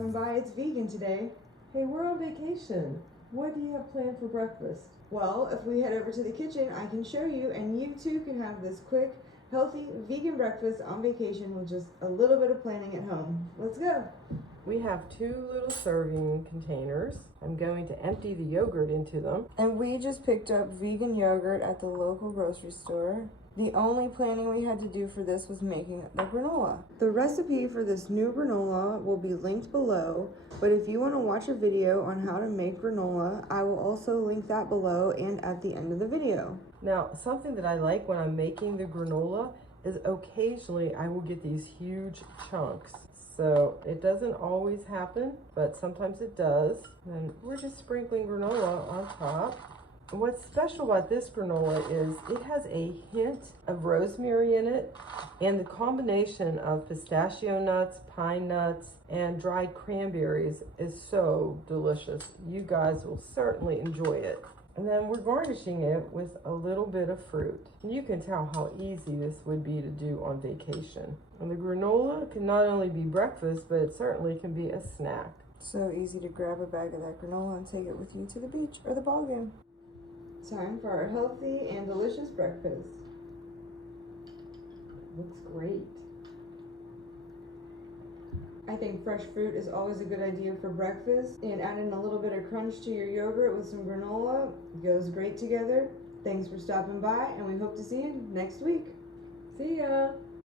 stopping by. It's vegan today. Hey, we're on vacation. What do you have planned for breakfast? Well, if we head over to the kitchen, I can show you, and you too can have this quick, healthy, vegan breakfast on vacation with just a little bit of planning at home. Let's go. We have 2 little serving containers. I'm going to empty the yogurt into them. And we just picked up vegan yogurt at the local grocery store. The only planning we had to do for this was making the granola. The recipe for this new granola will be linked below, but if you want to watch a video on how to make granola, I will also link that below and at the end of the video. Now, something that I like when I'm making the granola is occasionally I will get these huge chunks. So it doesn't always happen, but sometimes it does. And we're just sprinkling granola on top. And what's special about this granola is it has a hint of rosemary in it, and the combination of pistachio nuts, pine nuts, and dried cranberries is so delicious. You guys will certainly enjoy it. And then we're garnishing it with a little bit of fruit. And you can tell how easy this would be to do on vacation. And the granola can not only be breakfast, but it certainly can be a snack. So easy to grab a bag of that granola and take it with you to the beach or the ball game. Time for our healthy and delicious breakfast. Looks great. I think fresh fruit is always a good idea for breakfast, and adding a little bit of crunch to your yogurt with some granola goes great together. Thanks for stopping by, and we hope to see you next week. See ya!